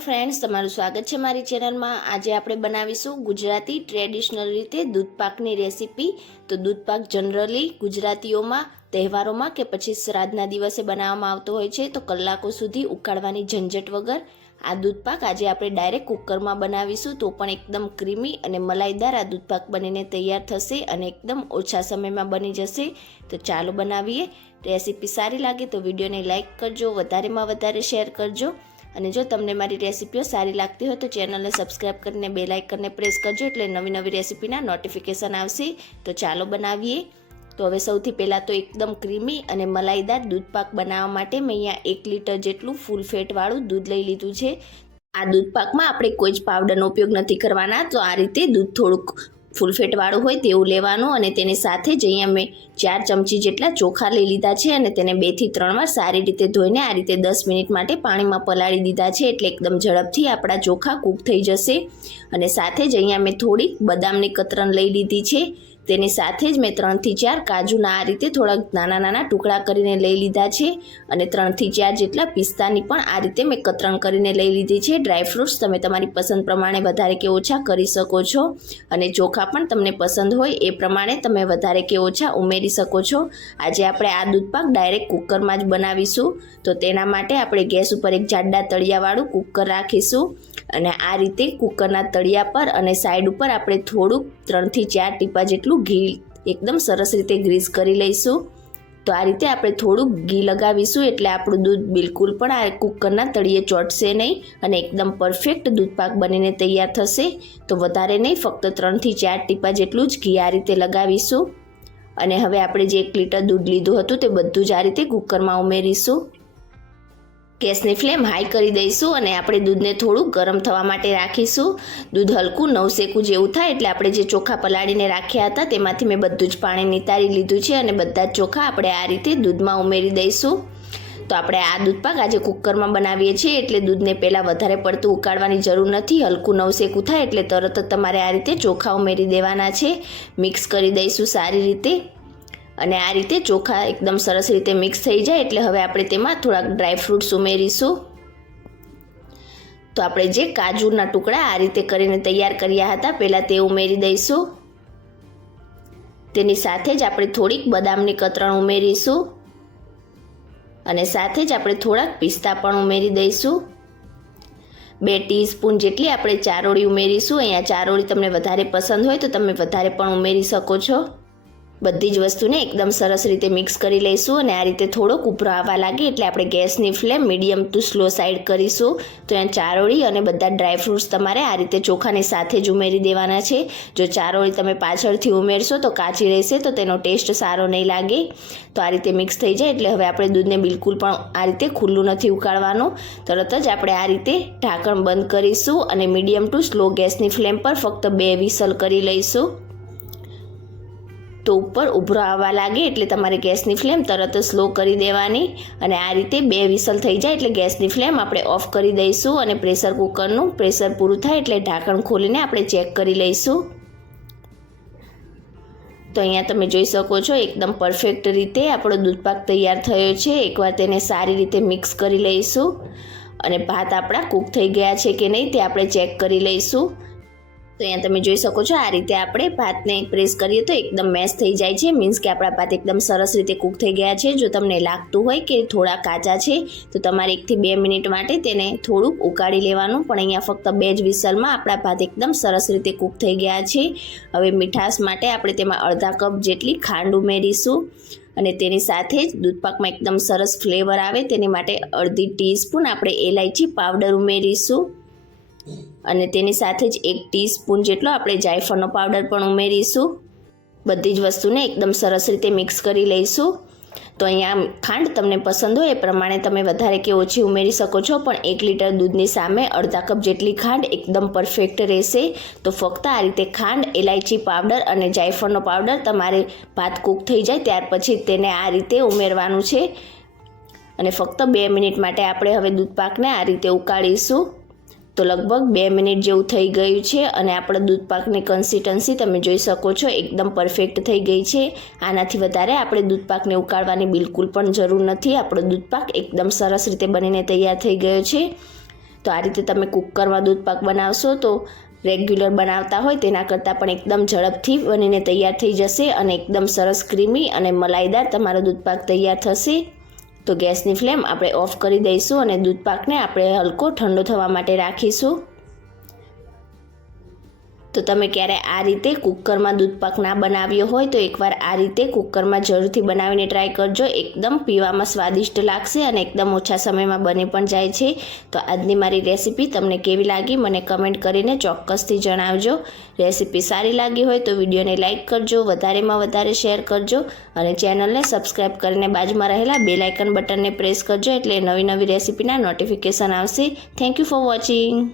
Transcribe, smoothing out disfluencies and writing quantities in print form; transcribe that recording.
Hello friends, તમારું સ્વાગત છે મારી ચેનલમાં। આજે આપણે બનાવીશું ગુજરાતી ટ્રેડિશનલ રીતે દૂધપાકની રેસીપી। તો દૂધપાક જનરલી ગુજરાતીઓમાં તહેવારોમાં કે પછી શ્રાદ્ધના દિવસે બનાવવામાં આવતો હોય છે। તો કલાકો સુધી ઉકાળવાની ઝંઝટ વગર આ દૂધપાક આજે આપણે ડાયરેક્ટ કુકરમાં બનાવીશું, તો પણ એકદમ ક્રીમી અને મલાઈદાર આ દૂધપાક બનીને તૈયાર થશે અને એકદમ ઓછા સમયમાં બની જશે। તો ચાલો બનાવીએ। રેસીપી સારી લાગે તો વિડીયોને લાઇક કરજો, વધારેમાં વધારે શેર કરજો અને જો તમને મારી રેસીપીઓ સારી લાગતી હોય તો ચેનલને સબસ્ક્રાઇબ કરીને બેલ આઇકનને પ્રેસ કરજો, એટલે નવી નવી રેસીપીના નોટિફિકેશન આવશે। તો ચાલો બનાવીએ। તો હવે સૌથી પહેલાં તો એકદમ ક્રીમી અને મલાઈદાર દૂધપાક બનાવવા માટે મેં અહીંયા 1 લીટર જેટલું ફૂલ ફેટવાળું દૂધ લઈ લીધું છે। આ દૂધપાકમાં આપણે કોઈ જ પાવડરનો ઉપયોગ નથી કરવાના, તો આ રીતે દૂધ થોડુંક ફૂલ ફેટવાળું હોય તેવું લેવાનું અને તેની સાથે જ અહીંયા મેં 4 ચમચી જેટલા ચોખા લઈ લીધા છે અને તેને 2 થી 3 વાર સારી રીતે ધોઈને આ રીતે 10 મિનિટ માટે પાણીમાં પલાળી દીધા છે, એટલે એકદમ ઝડપથી આપણા ચોખા કૂક થઈ જશે। અને સાથે જ અહીંયા મેં થોડીક બદામની કતરણ લઈ લીધી છે, તેની સાથે જ મેં 3 થી 4 કાજુના આ રીતે થોડાક નાના નાના ટુકડા કરીને લઈ લીધા છે અને 3 થી 4 જેટલા પિસ્તાની પણ આ રીતે મેં કતરણ કરીને લઈ લીધી છે। ડ્રાયફ્રૂટ્સ તમે તમારી પસંદ પ્રમાણે વધારે કે ઓછા કરી શકો છો અને ચોખા પણ તમને પસંદ હોય એ પ્રમાણે તમે વધારે કે ઓછા ઉમેરી શકો છો। આજે આપણે આ દૂધપાક ડાયરેક્ટ કુકરમાં જ બનાવીશું, તો તેના માટે આપણે ગેસ ઉપર એક જાડા તળિયાવાળું કુકર રાખીશું અને આ રીતે કુકરના તળિયા પર અને સાઈડ ઉપર આપણે થોડુંક 3 થી 4 ટીપા જેટલું ઘી એકદમ સરસ રીતે ગ્રીસ કરી લઈશું। તો આ રીતે આપણે થોડુંક ઘી લગાવીશું એટલે આપણું દૂધ બિલકુલ પણ આ કુકરના તળિયે ચોંટશે નહીં અને એકદમ પરફેક્ટ દૂધપાક બનીને તૈયાર થશે। તો વધારે નહીં, ફક્ત 3 થી 4 ટીપા જેટલું જ ઘી આ રીતે લગાવીશું અને હવે આપણે જે 1 લીટર દૂધ લીધું હતું તે બધું જ આ રીતે કુકરમાં ઉમેરીશું। ગેસની ફ્લેમ હાઈ કરી દઈશું અને આપણે દૂધને થોડું ગરમ થવા માટે રાખીશું। દૂધ હલકું નવસેકું જેવું થાય એટલે આપણે જે ચોખા પલાળીને રાખ્યા હતા તેમાંથી મેં બધું જ પાણી નિતારી લીધું છે અને બધા જ ચોખા આપણે આ રીતે દૂધમાં ઉમેરી દઈશું। તો આપણે આ દૂધપાક આજે કુકરમાં બનાવીએ છીએ એટલે દૂધને પહેલાં વધારે પડતું ઉકાળવાની જરૂર નથી। હલકું નવસેકું થાય એટલે તરત જ તમારે આ રીતે ચોખા ઉમેરી દેવાના છે। મિક્સ કરી દઈશું સારી રીતે અને આ રીતે ચોખા એકદમ સરસ રીતે મિક્સ થઈ જાય એટલે હવે આપણે તેમાં થોડાક ડ્રાયફ્રૂટ્સ ઉમેરીશું। તો આપણે જે કાજુના ટુકડા આ રીતે કરીને તૈયાર કર્યા હતા પહેલાં તે ઉમેરી દઈશું। તેની સાથે જ આપણે થોડીક બદામની કતરણ ઉમેરીશું અને સાથે જ આપણે થોડાક પિસ્તા પણ ઉમેરી દઈશું। 2 ટીસ્પૂન જેટલી આપણે ચારોળી ઉમેરીશું। અહીંયા ચારોળી તમને વધારે પસંદ હોય તો તમે વધારે પણ ઉમેરી શકો છો। બધી જ વસ્તુને એકદમ સરસ રીતે મિક્સ કરી લઈશું અને આ રીતે થોડોક ઉભરો આવવા લાગે એટલે આપણે ગેસની flame medium two slow side કરીશું। તો અહીંયા ચારોળી અને બધા ડ્રાયફ્રૂટ્સ તમારે આ રીતે ચોખાની સાથે જ ઉમેરી દેવાના છે। જો ચારોળી તમે પાછળથી ઉમેરશો તો કાચી રહેશે, તો તેનો ટેસ્ટ સારો નહીં લાગે। તો આ રીતે મિક્સ થઈ જાય એટલે હવે આપણે દૂધને બિલકુલ પણ આ રીતે ખુલ્લું નથી ઉકાળવાનું, તરત જ આપણે આ રીતે ઢાંકણ બંધ કરીશું અને મીડિયમ ટુ સ્લો ગેસની ફ્લેમ પર ફક્ત 2 વિસલ કરી લઈશું। તો ઉપર ઉભરો આવવા લાગે એટલે તમારે ગેસની ફ્લેમ તરત જ સ્લો કરી દેવાની અને આ રીતે 2 વિસલ થઈ જાય એટલે ગેસની ફ્લેમ આપણે ઓફ કરી દઈશું અને પ્રેશર કુકરનું પ્રેશર પૂરું થાય એટલે ઢાંકણ ખોલીને આપણે ચેક કરી લઈશું। તો અહીંયા તમે જોઈ શકો છો એકદમ પરફેક્ટ રીતે આપણો દૂધપાક તૈયાર થયો છે। એકવાર તેને સારી રીતે મિક્સ કરી લઈશું અને ભાત આપણા કૂક થઈ ગયા છે કે નહીં તે આપણે ચેક કરી લઈશું। તો અહીંયા તમે જોઈ શકો છો આ રીતે આપણે ભાતને પ્રેસ કરીએ તો એકદમ મેશ થઈ જાય છે, મીન્સ કે આપણા ભાત એકદમ સરસ રીતે કૂક થઈ ગયા છે। જો તમને લાગતું હોય કે થોડા કાચા છે તો તમારે 1 થી 2 મિનિટ માટે તેને થોડુંક ઉકાળી લેવાનું, પણ અહીંયા ફક્ત 2 જ વિસલમાં આપણા ભાત એકદમ સરસ રીતે કૂક થઈ ગયા છે। હવે મીઠાશ માટે આપણે તેમાં અડધા કપ જેટલી ખાંડ ઉમેરીશું અને તેની સાથે જ દૂધપાકમાં એકદમ સરસ ફ્લેવર આવે તેની માટે અડધી ટીસ્પૂન આપણે એલાયચી પાવડર ઉમેરીશું અને તેની સાથે જ 1 ટીસ્પૂન જેટલો આપણે જાયફળનો પાવડર પણ ઉમેરીશું। બધી જ વસ્તુને એકદમ સરસ રીતે મિક્સ કરી લઈશું। તો અહીંયા ખાંડ તમને પસંદ હોય એ પ્રમાણે તમે વધારે કે ઓછી ઉમેરી શકો છો, પણ 1 લીટર દૂધની સામે અડધા કપ જેટલી ખાંડ એકદમ પરફેક્ટ રહેશે। તો ફક્ત આ રીતે ખાંડ, એલાયચી પાવડર અને જાયફળનો પાવડર તમારે ભાત કૂક થઈ જાય ત્યાર પછી તેને આ રીતે ઉમેરવાનું છે અને ફક્ત 2 મિનિટ માટે આપણે હવે દૂધપાકને આ રીતે ઉકાળીશું। તો લગભગ 2 મિનિટ જેવું થઈ ગયું છે અને આપણા દૂધપાકની કન્સિસ્ટન્સી તમે જોઈ શકો છો એકદમ પરફેક્ટ થઈ ગઈ છે। આનાથી વધારે આપણે દૂધપાકને ઉકાળવાની બિલકુલ પણ જરૂર નથી। આપણો દૂધપાક એકદમ સરસ રીતે બનીને તૈયાર થઈ ગયો છે। તો આ રીતે તમે કુકરમાં દૂધપાક બનાવશો તો રેગ્યુલર બનાવતા હોય તેના કરતાં પણ એકદમ ઝડપથી બનીને તૈયાર થઈ જશે અને એકદમ સરસ ક્રીમી અને મલાઈદાર તમારો દૂધપાક તૈયાર થશે। તો ગેસની ફ્લેમ આપણે ઓફ કરી દઈશું અને દૂધપાકને આપણે હલકો ઠંડો થવા માટે રાખીશું। તો તમે ક્યારે આ રીતે કુકરમાં દૂધપાક ના બનાવ્યો હોય તો એકવાર આ રીતે કુકરમાં જરૂરથી બનાવીને ટ્રાય કરજો। એકદમ પીવામાં સ્વાદિષ્ટ લાગશે અને એકદમ ઓછા સમયમાં બની પણ જાય છે। તો આજની મારી રેસીપી તમને કેવી લાગી મને કમેન્ટ કરીને ચોક્કસથી જણાવજો। રેસીપી સારી લાગી હોય તો વિડીયોને લાઇક કરજો, વધારેમાં વધારે શેર કરજો અને ચેનલને સબસ્ક્રાઈબ કરીને બાજુમાં રહેલા બેલ આઇકન બટનને પ્રેસ કરજો એટલે નવી નવી રેસીપીના નોટિફિકેશન આવશે। Thank you for watching.